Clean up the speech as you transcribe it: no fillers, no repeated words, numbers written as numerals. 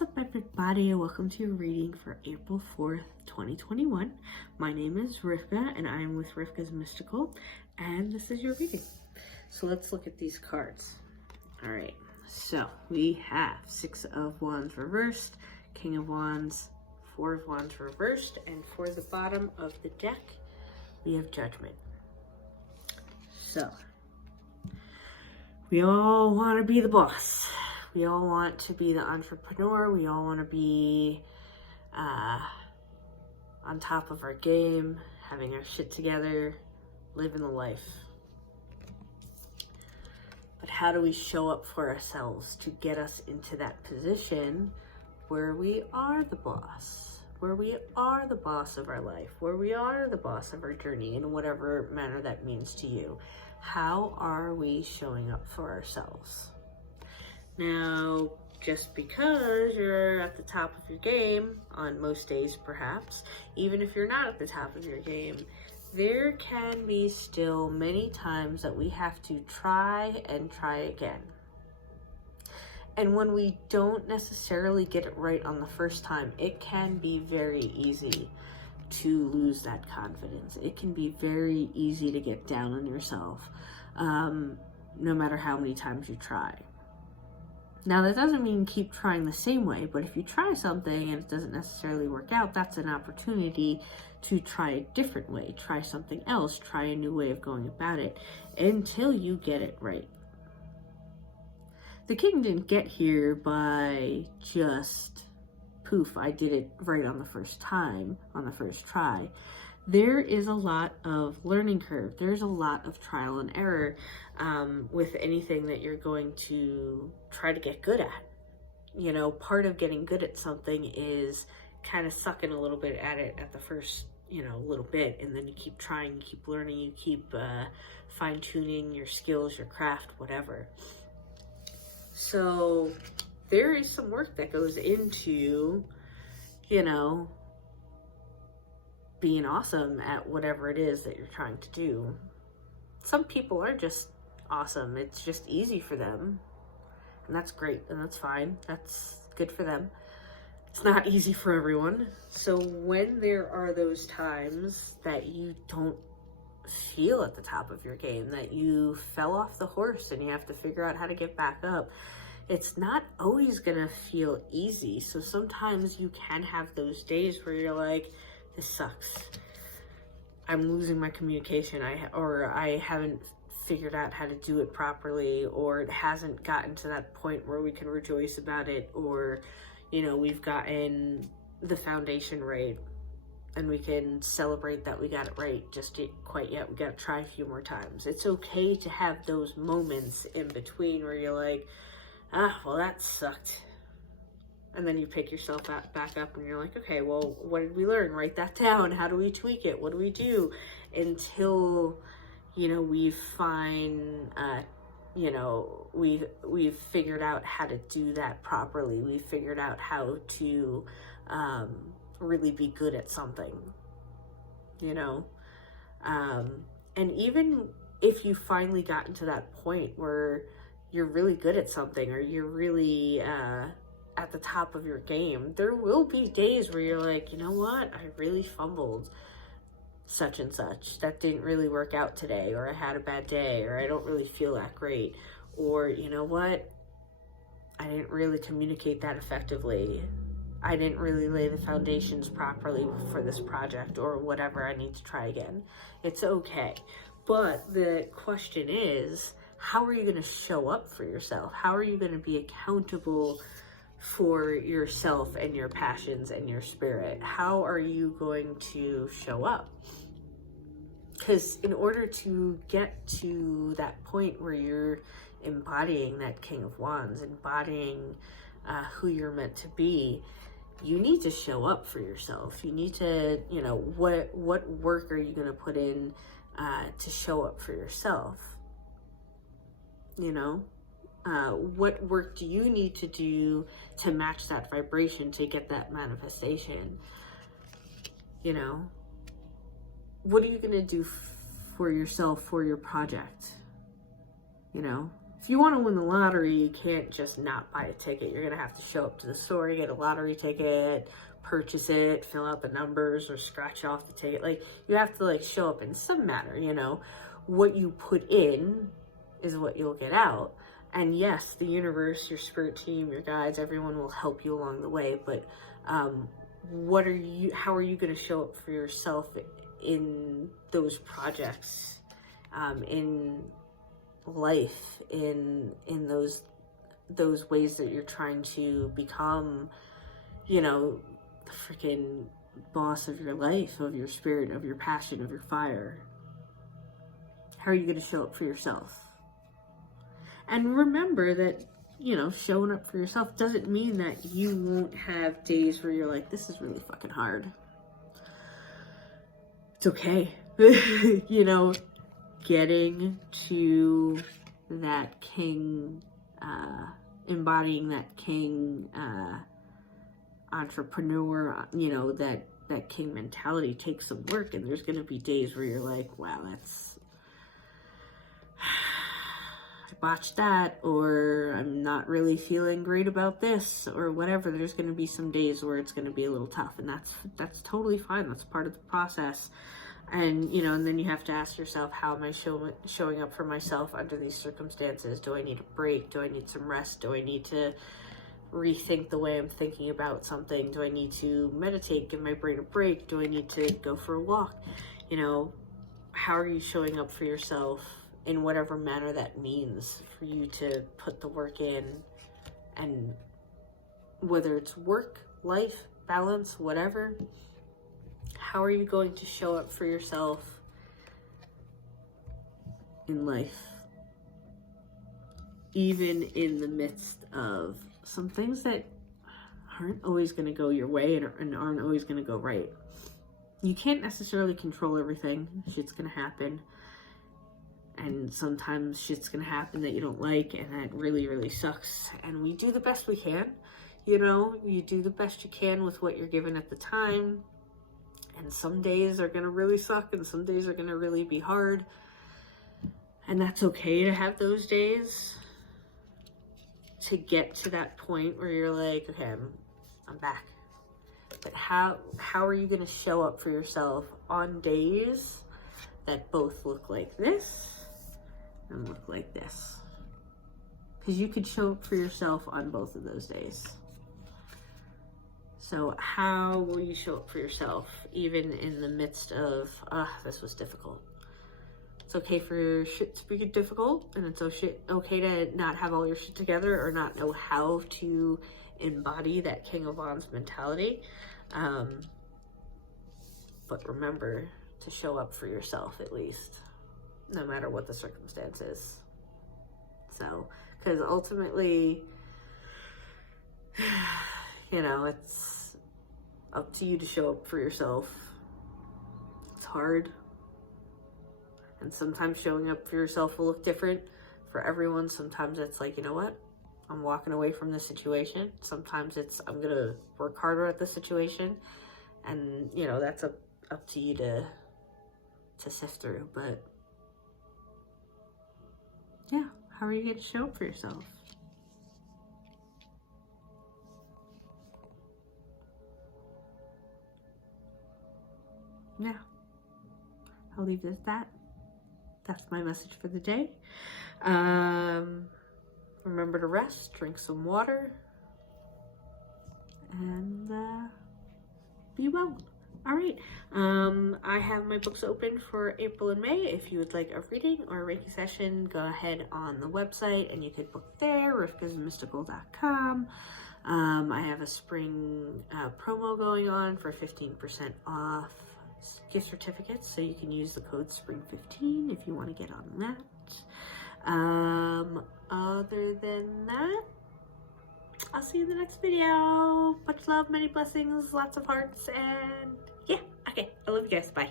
What's up, everybody, and welcome to your reading for April 4th, 2021. My name is Rivka, and I am with Rivka's Mystical, and this is your reading. So let's look at these cards. All right, so we have Six of Wands reversed, King of Wands, Four of Wands reversed, and for the bottom of the deck, we have Judgment. So, we all want to be the boss. We all want to be the entrepreneur. We all want to be on top of our game, having our shit together, living the life. But how do we show up for ourselves to get us into that position where we are the boss, where we are the boss of our life, where we are the boss of our journey in whatever manner that means to you? How are we showing up for ourselves? Now, just because you're at the top of your game, on most days perhaps, even if you're not at the top of your game, there can be still many times that we have to try and try again. And when we don't necessarily get it right on the first time, it can be very easy to lose that confidence. It can be very easy to get down on yourself, no matter how many times you try. Now, that doesn't mean keep trying the same way, but if you try something and it doesn't necessarily work out, that's an opportunity to try a different way, try something else, try a new way of going about it until you get it right. The king didn't get here by just, poof, I did it right on the first time, on the first try. There is a lot of learning curve. There's a lot of trial and error with anything that you're going to try to get good at. You know, part of getting good at something is kind of sucking a little bit at it at the first, little bit, and then you keep trying, you keep learning, you keep fine-tuning your skills, your craft, whatever. So there is some work that goes into, being awesome at whatever it is that you're trying to do. Some people are just awesome. It's just easy for them. And that's great, and that's fine. That's good for them. It's not easy for everyone. So when there are those times that you don't feel at the top of your game, that you fell off the horse and you have to figure out how to get back up, it's not always gonna feel easy. So sometimes you can have those days where you're like, this sucks. I'm losing my communication. I haven't figured out how to do it properly, or it hasn't gotten to that point where we can rejoice about it, or, we've gotten the foundation right and we can celebrate that we got it right just quite yet. We got to try a few more times. It's okay to have those moments in between where you're like, well, that sucked. And then you pick yourself back up and you're like, okay, well, what did we learn? Write that down. How do we tweak it? What do we do? Until, we find, we've figured out how to do that properly. We've figured out how to really be good at something, and even if you finally gotten to that point where you're really good at something, or you're really, at the top of your game, there will be days where you're like, you know what, I really fumbled such and such. That didn't really work out today, or I had a bad day, or I don't really feel that great, or you know what, I didn't really communicate that effectively. I didn't really lay the foundations properly for this project, or whatever. I need to try again. It's okay. But the question is, how are you going to show up for yourself? How are you going to be accountable for yourself and your passions and your spirit? How are you going to show up? Because in order to get to that point where you're embodying that King of Wands, embodying who you're meant to be, you need to show up for yourself. You need to, what work are you going to put in to show up for yourself? What work do you need to do to match that vibration, to get that manifestation? What are you going to do for yourself, for your project? if you want to win the lottery, you can't just not buy a ticket. You're going to have to show up to the store, get a lottery ticket, purchase it, fill out the numbers, or scratch off the ticket. Like, you have to, like, show up in some manner, you know. What you put in is what you'll get out. And yes, the universe, your spirit team, your guides, everyone will help you along the way. But how are you going to show up for yourself in those projects, in life, in those ways that you're trying to become, you know, the freaking boss of your life, of your spirit, of your passion, of your fire? How are you going to show up for yourself? And remember that, you know, showing up for yourself doesn't mean that you won't have days where you're like, this is really fucking hard. It's okay. You know, getting to that king, embodying that king entrepreneur, you know, that king mentality takes some work. And there's going to be days where you're like, wow, I botched that, or I'm not really feeling great about this, or whatever. There's going to be some days where it's going to be a little tough, and that's totally fine. That's part of the process. And, you know, and then you have to ask yourself, how am I showing up for myself under these circumstances? Do I need a break? Do I need some rest? Do I need to rethink the way I'm thinking about something? Do I need to meditate, give my brain a break? Do I need to go for a walk? You know, how are you showing up for yourself in whatever manner that means for you to put the work in? And whether it's work, life, balance, whatever, how are you going to show up for yourself in life? Even in the midst of some things that aren't always going to go your way and aren't always going to go right. You can't necessarily control everything. Shit's going to happen. And sometimes shit's going to happen that you don't like, and that really, really sucks. And we do the best we can. You know, you do the best you can with what you're given at the time. And some days are going to really suck, and some days are going to really be hard. And that's okay to have those days, to get to that point where you're like, okay, I'm back. But how are you going to show up for yourself on days that both look like this and look like this? Because you could show up for yourself on both of those days. So how will you show up for yourself, even in the midst of, this was difficult? It's okay for shit to be difficult, and it's okay to not have all your shit together or not know how to embody that King of Wands mentality. But remember to show up for yourself, at least, no matter what the circumstance is. So, because ultimately, you know, it's up to you to show up for yourself. It's hard. And sometimes showing up for yourself will look different for everyone. Sometimes it's like, you know what? I'm walking away from this situation. Sometimes it's, I'm going to work harder at the situation. And, you know, that's up to you to sift through. But, yeah, how are you going to show up for yourself? Yeah, I'll leave it at that. That's my message for the day. Remember to rest, drink some water, and be well. All right. I have my books open for April and May. If you would like a reading or a Reiki session, go ahead on the website and you could book there, rivkasmystical.com. I have a spring promo going on for 15% off gift certificates, so you can use the code SPRING15 if you want to get on that. Other than that, I'll see you in the next video. Much love, many blessings, lots of hearts, and yeah, okay, I love you guys. Bye.